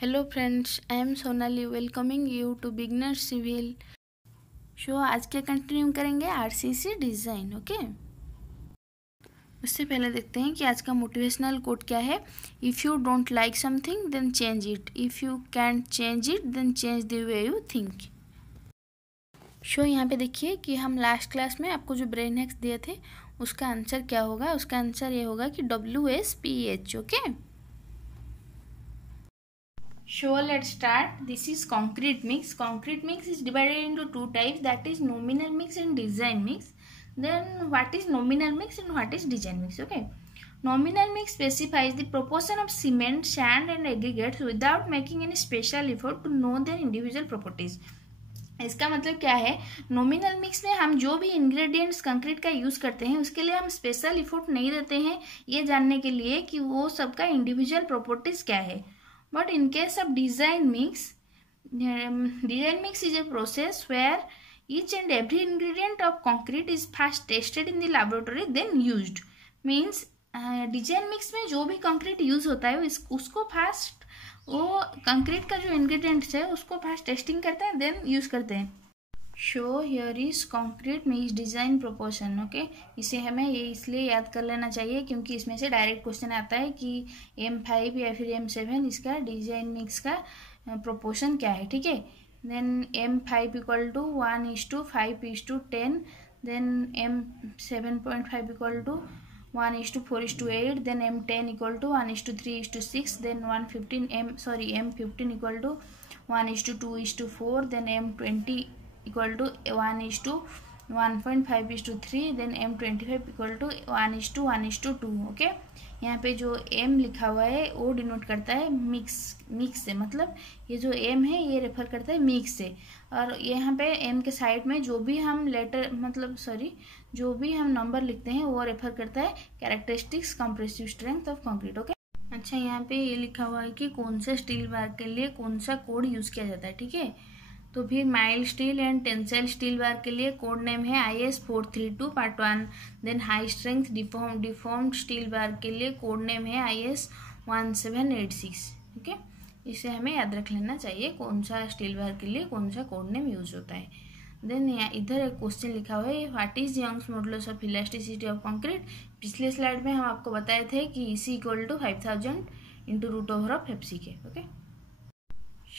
Hello friends, I am Sonali welcoming you to beginner civil. आज के continue करेंगे RCC design. Okay, उससे पहले देखते हैं कि आज का मोटिवेशनल कोट क्या है। If you don't like something then change it, if you can't change it then change the way you think. यहाँ पे देखिए कि हम लास्ट क्लास में आपको जो ब्रेन हैक्स दिए थे उसका आंसर क्या होगा। उसका आंसर ये होगा कि WSPH। Okay, let's start. This is concrete mix. Concrete mix is divided into two types, that is nominal mix and design mix. Then what is nominal mix and what is design mix? Okay, nominal mix specifies the proportion of cement, sand and aggregates without making any special effort to know their individual properties. इसका मतलब क्या है, nominal mix में हम जो भी ingredients concrete का use करते हैं उसके लिए हम स्पेशल इफोर्ट नहीं देते हैं ये जानने के लिए कि वो सबका इंडिविजुअल प्रॉपर्टीज क्या है। But in case of design mix is a process where each and every ingredient of concrete is first tested in the laboratory then used. Means design mix में जो भी कंक्रीट यूज होता है उसको first वो concrete का जो ingredients है उसको फर्स्ट टेस्टिंग करते हैं देन यूज करते हैं। Here is concrete mix design proportion. Okay, इसे हमें ये इसलिए याद कर लेना चाहिए क्योंकि इसमें से डायरेक्ट क्वेश्चन आता है कि M5 या फिर M7 इसका डिज़ाइन मिक्स का प्रोपोर्शन क्या है। ठीक है, then M5 equal to 1:5:10, then M7.5 equal to 1:4:8, then M10 equal to 1:3:6, then M15 equal to 1:2:4, then M20 equal to 1:1.5:3, then M25 equal to 1:1:2। Okay, यहाँ पे जो M लिखा हुआ है वो डिनोट करता है मिक्स से, मतलब ये जो M है ये रेफर करता है मिक्स से। और यहाँ पे M के साइड में जो भी हम जो भी हम नंबर लिखते हैं वो रेफर करता है characteristics compressive strength of concrete. Okay, अच्छा, यहाँ पे ये लिखा हुआ है कि कौन सा स्टील बार के लिए कौन सा कोड यूज़ किया जाता है। ठीक है, तो फिर mild steel and tensile steel bar के लिए कोड नेम है IS 432 part 1। Then high strength deformed steel bar के लिए कोड नेम है IS 1786। ओके, इसे हमें याद रख लेना चाहिए कौन सा स्टील बार के लिए कौन सा कोड नेम यूज होता है। देन यहाँ इधर एक क्वेश्चन लिखा हुआ है, what is Young's modulus of elasticity of concrete. पिछले स्लाइड में हम आपको बताए थे कि EC equal to 5000 into √/FC के। ओके,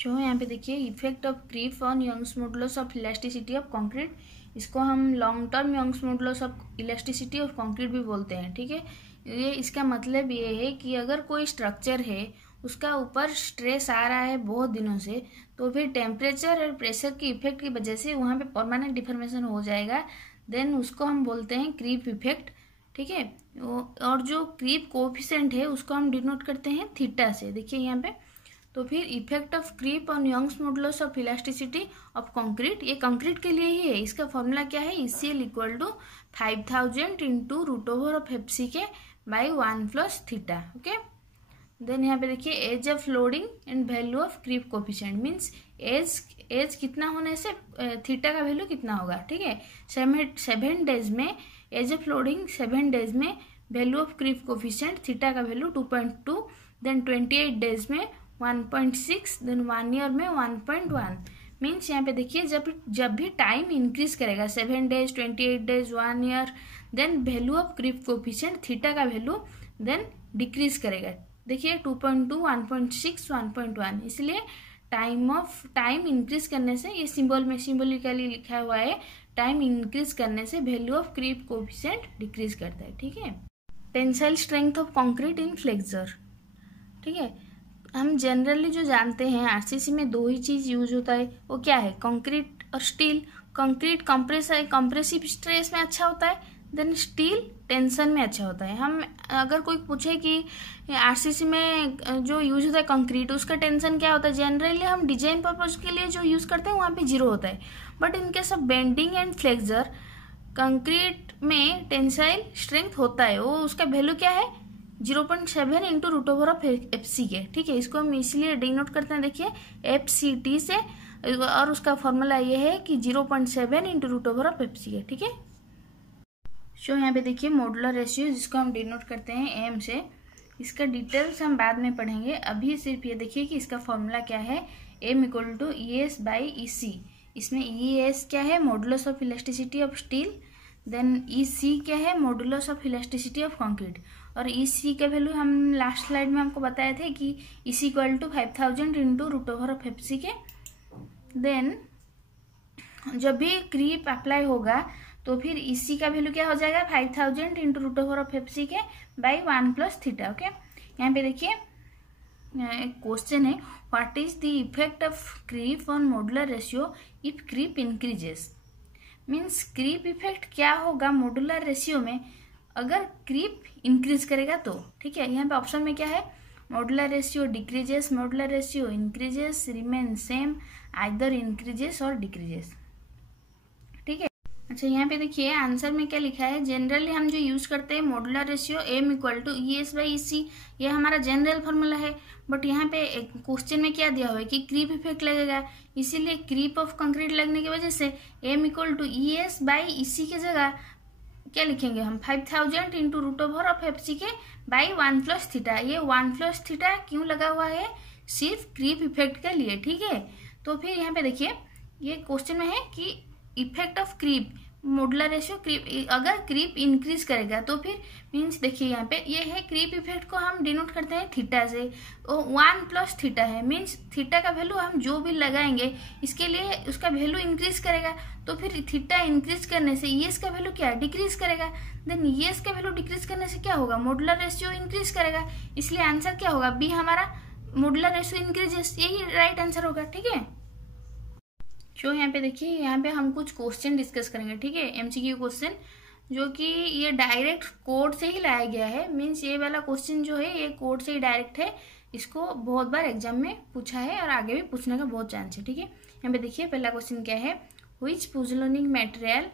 यहाँ पे देखिए effect of creep on Young's modulus of elasticity of concrete. इसको हम long term Young's modulus of elasticity of concrete भी बोलते हैं। ठीक है, ये इसका मतलब ये है कि अगर कोई स्ट्रक्चर है उसका ऊपर स्ट्रेस आ रहा है बहुत दिनों से, तो फिर टेम्परेचर और प्रेशर की इफेक्ट की वजह से वहाँ पे परमानेंट डिफॉर्मेशन हो जाएगा, देन उसको हम बोलते हैं क्रीप इफेक्ट। ठीक है, और जो क्रीप कोएफिशिएंट है उसको हम डिनोट करते हैं थीटा से। देखिए यहाँ पे, तो फिर effect of creep on Young's modulus of elasticity of concrete, ये कंक्रीट के लिए ही है। इसका फॉर्मूला क्या है, ECL equal to 5000 into √/FC by 1 + theta. Okay, then यहाँ पे देखिए age of loading and value of creep coefficient, means age कितना होने से थीटा का वैल्यू कितना होगा। ठीक है, 7 डेज में एज ऑफ लोडिंग 7 डेज में value of creep coefficient theta का वैल्यू 2.2, देन 28 डेज में 1.6, देन 1 ईयर में 1.1। मीन्स यहाँ पे देखिए जब भी टाइम इंक्रीज करेगा 7 days, 28 days, 1 year, then value of creep coefficient theta का वैल्यू देन डिक्रीज करेगा। देखिए 2.2, 1.6, 1.1, इसलिए टाइम इंक्रीज करने से, ये सिंबॉलिकली लिखा हुआ है, टाइम इंक्रीज करने से value of creep coefficient decrease करता है। ठीक है, tensile strength of concrete in flexure. ठीक है, हम जनरली जो जानते हैं आरसीसी में 2 ही चीज़ यूज होता है, वो क्या है, कंक्रीट और स्टील। कंक्रीट कंप्रेसिव स्ट्रेस में अच्छा होता है, देन स्टील टेंशन में अच्छा होता है। हम अगर कोई पूछे कि आरसीसी में जो यूज होता है कंक्रीट उसका टेंशन क्या होता है, जनरली हम डिजाइन पर्पज के लिए जो यूज करते हैं वहाँ पे 0 होता है। But in case of bending and flexor concrete में टेंसाइल स्ट्रेंथ होता है, वो उसका वैल्यू क्या है 0.7 इंटू √/FC के। ठीक है, इसको हम इसलिए डिनोट करते हैं, देखिए FCT से, और उसका फॉर्मूला ये है कि 0.7 इंटू √/FC के। ठीक है, यहाँ पे देखिए मॉडुलर रेशियो जिसको हम डिनोट करते हैं M से, इसका डिटेल्स हम बाद में पढ़ेंगे। अभी सिर्फ ये देखिए कि इसका फॉर्मूला क्या है, M equal to E S by E C. इसमें ई एस क्या है, modulus of elasticity of steel, then E C क्या है, modulus of elasticity of concrete, और ई सी का वैल्यू हम लास्ट स्लाइड में हमको बताए थे कि E C equal to 5000 into root over of F C के। देन जब भी क्रीप अप्लाई होगा तो फिर ई सी का वैल्यू क्या हो जाएगा, 5000 into root over of F C के बाई 1 प्लस थीटा। ओके, यहाँ पे देखिए एक क्वेश्चन है, what is the effect of creep on modular ratio if creep increases. Means creep effect क्या होगा मॉडुलर रेशियो में अगर क्रीप इंक्रीज करेगा तो। ठीक है, यहाँ पे ऑप्शन में क्या है, modular ratio decreases, modular ratio increases, remain same, either increases और डिक्रीजेस। ठीक है, अच्छा यहाँ पे देखिए आंसर में क्या लिखा है, जनरली हम जो यूज करते हैं modular ratio M equal to E S by E C, ये हमारा जनरल फॉर्मूला है। बट यहाँ पे क्वेश्चन में क्या दिया हुआ है कि क्रीप इफेक्ट लगेगा, इसीलिए क्रीप ऑफ कंक्रीट लगने की वजह से M equal to E S by E C की जगह क्या लिखेंगे हम, 5000 into root over of F C के बाई 1 प्लस थीटा। ये 1 प्लस थीटा क्यों लगा हुआ है, सिर्फ क्रीप इफेक्ट के लिए। ठीक है, तो फिर यहाँ पे देखिए ये क्वेश्चन में है कि effect of creep modular ratio, creep अगर क्रीप इंक्रीज करेगा तो फिर मीन्स देखिए यहाँ पे ये है क्रीप इफेक्ट को हम डिनोट करते हैं थीटा से, 1 प्लस थीटा है। मीन्स थीटा का वैल्यू हम जो भी लगाएंगे इसके लिए उसका वैल्यू इंक्रीज करेगा, तो फिर थीटा इंक्रीज करने से ईएस का वैल्यू क्या डिक्रीज करेगा। देन ईएस का वैल्यू डिक्रीज करने से क्या होगा, मॉडुलर रेशियो इंक्रीज करेगा, इसलिए आंसर क्या होगा, बी हमारा मॉडुलर रेशियो इंक्रीजेस, यही राइट आंसर होगा। ठीक है, जो यहाँ पे देखिए यहाँ पे हम कुछ क्वेश्चन डिस्कस करेंगे। ठीक है, एमसीक्यू क्वेश्चन जो कि ये डायरेक्ट कोड से ही लाया गया है। मीन्स ये वाला क्वेश्चन जो है ये कोड से ही डायरेक्ट है, इसको बहुत बार एग्जाम में पूछा है और आगे भी पूछने का बहुत चांस है। ठीक है, यहाँ पे देखिए पहला क्वेश्चन क्या है, which pozzolanic material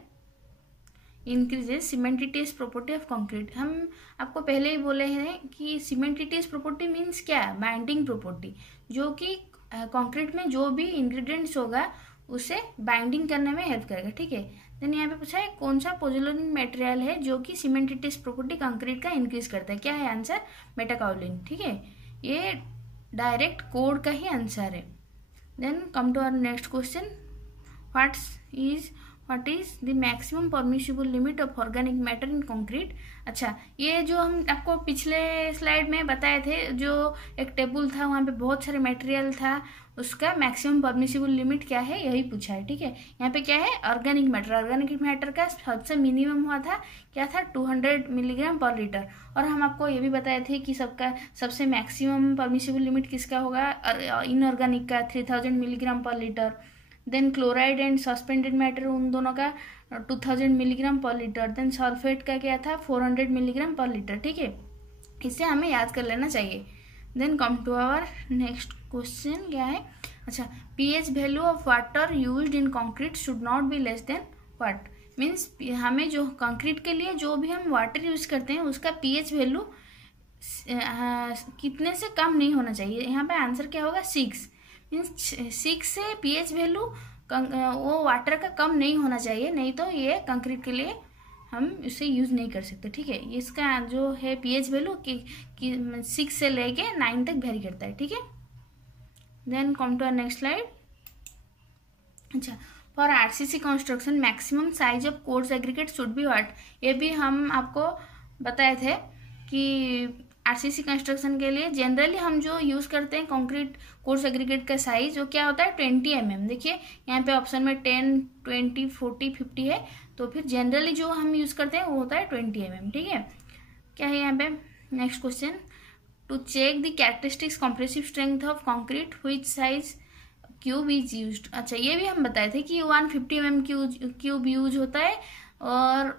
increases cementitious property of concrete. हम आपको पहले ही बोले हैं कि सीमेंटिटियस प्रॉपर्टी मीन्स क्या, बाइंडिंग प्रॉपर्टी, जो कि कंक्रीट में जो भी इंग्रेडिएंट्स होगा उसे बाइंडिंग करने में हेल्प करेगा। ठीक है, देन यहाँ पे पूछा है कौन सा पोज़ोलैनिक मटेरियल है जो कि सीमेंटिटियस प्रॉपर्टी कंक्रीट का इंक्रीज करता है, क्या है आंसर, मेटाकाओलिन। ठीक है, ये डायरेक्ट कोड का ही आंसर है। Then come to our next question, what is the maximum permissible limit of organic matter in concrete. अच्छा, ये जो हम आपको पिछले स्लाइड में बताए थे, जो एक टेबल था वहाँ पे बहुत सारे मटेरियल था, उसका मैक्सिमम परमिसिबल लिमिट क्या है यही पूछा है। ठीक है, यहाँ पे क्या है, ऑर्गेनिक मैटर का सबसे मिनिमम हुआ था क्या था, 200 मिलीग्राम पर लीटर। और हम आपको ये भी बताए थे कि सबका सबसे मैक्सिमम परमिसिबल लिमिट किसका होगा, इनऑर्गेनिक का 3000 मिलीग्राम पर litre. Then chloride and suspended matter उन दोनों का 2000 मिलीग्राम पर लीटर। देन सल्फेट का क्या था, 400 मिलीग्राम पर लीटर। ठीक है, इसे हमें याद कर लेना चाहिए। Then come to our next question क्या है, अच्छा, pH value of water used in concrete should not be less than what. Means हमें जो कंक्रीट के लिए जो भी हम वाटर यूज करते हैं उसका पीएच वैल्यू कितने से कम नहीं होना चाहिए। यहाँ पे आंसर क्या होगा, 6। मीन्स 6 से पीएच वैल्यू वो वाटर का कम नहीं होना चाहिए, नहीं तो ये कंक्रीट के लिए हम इसे यूज़ नहीं कर सकते। ठीक है, इसका जो है पीएच वैल्यू कि 6 से लेके 9 तक वेरी करता है। ठीक है, then come to our next slide. अच्छा, for RCC construction maximum size of coarse aggregate should be what. ये भी हम आपको बताए थे कि आरसीसी कंस्ट्रक्शन के लिए जनरली हम जो यूज़ करते हैं कंक्रीट कोर्स एग्रीगेट का साइज वो क्या होता है, 20 mm। देखिए यहाँ पे ऑप्शन में 10, 20, 40, 50 है, तो फिर जनरली जो हम यूज़ करते हैं वो होता है 20 mm। ठीक है, क्या है यहाँ पे next question, to check the characteristics compressive strength of concrete which size cube is used. अच्छा, ये भी हम बताए थे कि 150 mm क्यूब यूज होता है और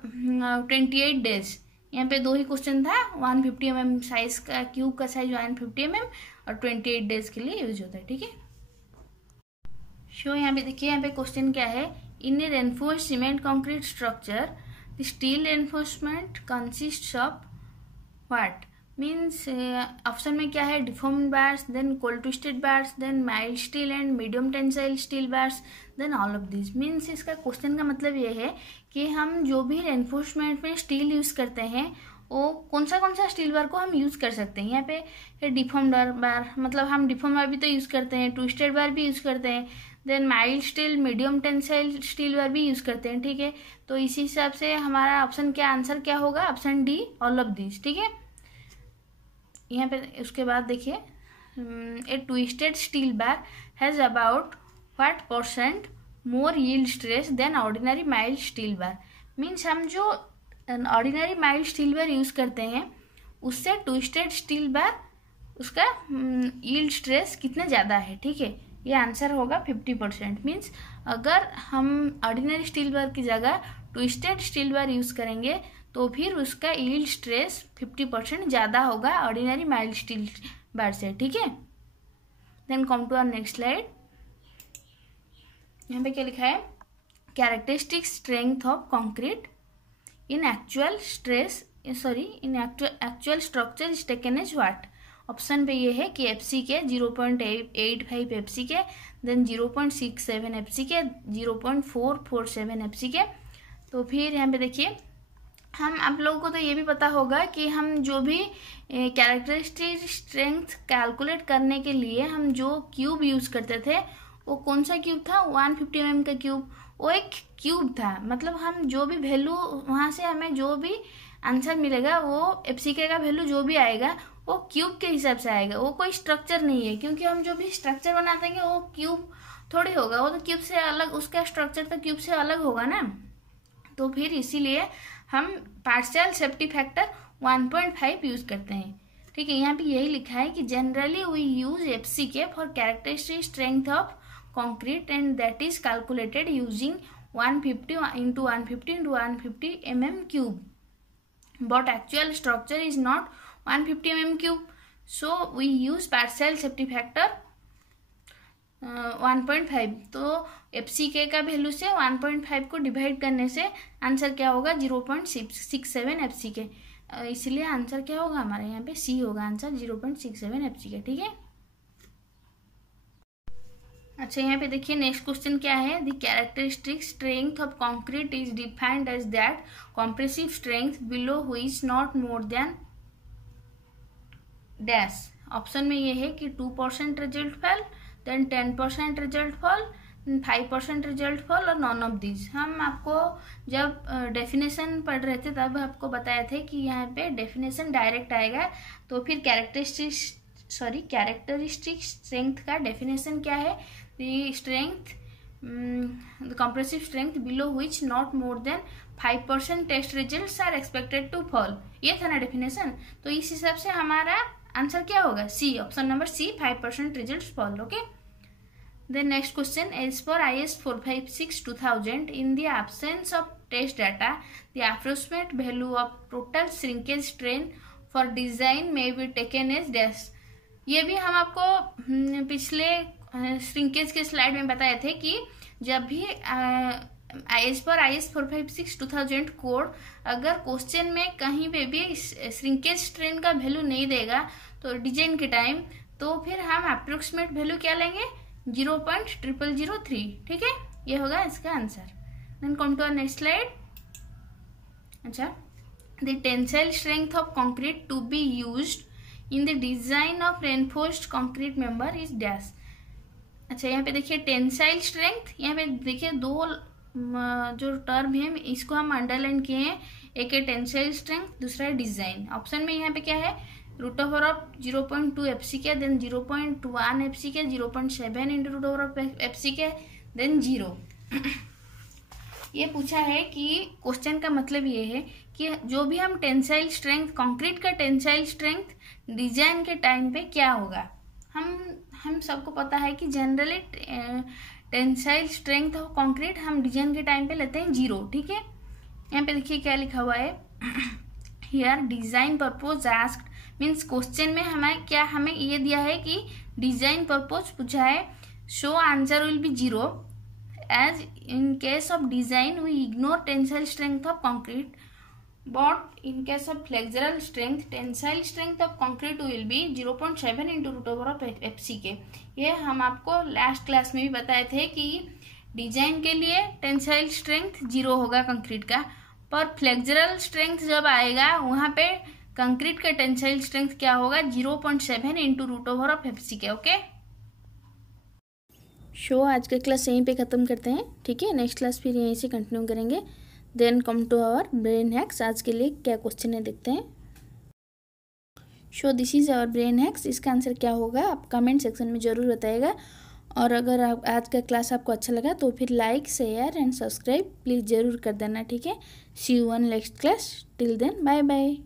28 डेज। यहाँ पे 2 ही क्वेश्चन था, 150 mm साइज का क्यूब का साइज 150 mm और 28 डेज के लिए यूज होता है। ठीक है, यहाँ पे देखिए यहाँ पे क्वेश्चन क्या है, in a reinforced cement concrete structure the steel reinforcement consists of what. Means option में क्या है, deformed bars, then cold twisted bars, then mild steel and medium tensile steel bars, then all of this. Means इसका question का मतलब ये है कि हम जो भी रेनफोर्समेंट में स्टील यूज करते हैं वो कौन सा स्टील बार को हम यूज़ कर सकते हैं। यहाँ पे डिफॉर्म्ड बार, मतलब हम डिफॉर्म बार भी तो यूज़ करते हैं, ट्विस्टेड बार भी यूज़ करते हैं, then mild steel, medium tensile steel bar भी यूज़ करते हैं, ठीक है। तो इसी हिसाब से हमारा ऑप्शन क्या आंसर क्या होगा, option D, all of this, ठीक है। यहाँ पे उसके बाद देखिए, a twisted steel bar has about what percent more yield stress than ordinary mild steel bar. Means हम जो ordinary mild steel bar use करते हैं उससे ट्विस्टेड स्टील बार उसका यील्ड स्ट्रेस कितना ज़्यादा है, ठीक है। ये आंसर होगा 50%। मीन्स अगर हम ऑर्डिनरी स्टील बार की जगह ट्विस्टेड स्टील बार यूज़ करेंगे तो फिर उसका यील्ड स्ट्रेस 50% ज़्यादा होगा ऑर्डिनरी माइल्ड स्टील बार से, ठीक है। Then come to our next slide. यहाँ पे क्या लिखा है, characteristic strength of concrete in actual actual structure is taken as what. Option पे ये है कि एफसी के 0.85 एफसी के, देन 0.67 एफसी के, 0.447 एफसी के। तो फिर यहाँ पे देखिए, हम आप लोगों को तो ये भी पता होगा कि हम जो भी कैरेक्टरिस्टिक स्ट्रेंथ कैलकुलेट करने के लिए हम जो क्यूब यूज़ करते थे वो कौन सा क्यूब था, 150 mm का क्यूब। वो एक क्यूब था, मतलब हम जो भी वैल्यू वहाँ से हमें जो भी आंसर मिलेगा वो एफसीके का वैल्यू जो भी आएगा वो क्यूब के हिसाब से आएगा, वो कोई स्ट्रक्चर नहीं है। क्योंकि हम जो भी स्ट्रक्चर बनाते हैं वो क्यूब थोड़ी होगा, वो तो क्यूब से अलग, उसका स्ट्रक्चर तो क्यूब से अलग होगा ना। तो फिर इसीलिए हम पार्शियल सेफ्टी फैक्टर 1.5 यूज़ करते हैं, ठीक है। यहाँ पे यही लिखा है कि generally we use FCK for characteristic strength of concrete and that is calculated using 150 into 150 into 150 mm cube, but actual structure is not 150 mm cube, so we use partial safety factor 1.5। तो एफसीके का value से 1.5 को divide करने से answer क्या होगा, 0.67 एफसीके। इसलिए answer क्या होगा हमारे यहाँ पे सी होगा आंसर, 0.67 एफसीके, ठीक है। अच्छा, यहाँ पे देखिए नेक्स्ट क्वेश्चन क्या है, the characteristic strength of concrete is defined as that compressive strength below which not more than dash. Option में ये है कि 2% result fall, then 10% result fall, 5% result fall और नॉन ऑफ दिस। हम आपको जब डेफिनेशन पढ़ रहे थे तब आपको बताए थे कि यहाँ पे डेफिनेशन डायरेक्ट आएगा। तो फिर कैरेक्टरिस्टिक स्ट्रेंथ का डेफिनेशन क्या है, the strength the compressive strength below which not more than 5% test results are expected to fall. ये था ना डेफिनेशन। तो इस हिसाब से हमारा आंसर क्या होगा, C, option number C, 5% results fall, okay. Then next question, as per IS 456/2000 in the absence of test data the approximate value of total shrinkage strain for design may be taken as dash. ये भी हम आपको पिछले shrinkage के slide में बताए थे कि जब भी IS 456/2000 कोड अगर क्वेश्चन में कहीं पे भी श्रिंकेज स्ट्रेन का वैल्यू नहीं देगा तो डिजाइन के टाइम, तो फिर हम अप्रोक्सीमेट वैल्यू क्या लेंगे, 0.0003, ठीक है। ये होगा इसका answer. Then come to our next slide. अच्छा, the tensile strength of concrete to be used in the design of reinforced concrete member is dash. अच्छा, यहाँ पे देखिए टेंसाइल स्ट्रेंथ, यहाँ पे देखिए दो जो टर्म है इसको हम अंडरलाइन किए हैं, एक है टेंसाइल स्ट्रेंथ, दूसरा है डिजाइन। ऑप्शन में यहाँ पे क्या है, √ओवर of 0.2 FCK, then 0.1 FCK, 0.7 into √ओवर ऑफ एफसीके, देन 0। ये पूछा है कि क्वेश्चन का मतलब ये है कि जो भी हम टेंसाइल स्ट्रेंथ, कंक्रीट का टेंसाइल स्ट्रेंथ डिजाइन के टाइम पे क्या होगा। हम सबको पता है कि generally tensile strength of concrete हम डिजाइन के टाइम पे लेते हैं 0, ठीक है। यहाँ पे देखिए क्या लिखा हुआ है, here design purpose asked, means question में हमें ये दिया है कि डिजाइन पर्पज पूछा है, so answer will be 0 as in case of design we ignore tensile strength of concrete, but in case of flexural strength tensile strength of concrete will be 0.7 into √ओवर of FCK. ये हम आपको last class में भी बताए थे कि design के लिए टेंसाइल स्ट्रेंथ 0 होगा कंक्रीट का, पर फ्लेक्सुरल स्ट्रेंथ जब आएगा वहाँ पे कंक्रीट का टेंसाइल स्ट्रेंथ क्या होगा 0.7 इंटू √/FC के। ओके शो आज का क्लास यहीं पे ख़त्म करते हैं, ठीक है। नेक्स्ट क्लास फिर यहीं से कंटिन्यू करेंगे। Then come to our brain hacks. आज के लिए क्या क्वेश्चन है देखते हैं। So this is our brain hacks, इसका आंसर क्या होगा आप कमेंट सेक्शन में ज़रूर बताइएगा। और अगर आप आज का क्लास आपको अच्छा लगा तो फिर like share and subscribe please ज़रूर कर देना, ठीक है। See you one next class, till then bye bye.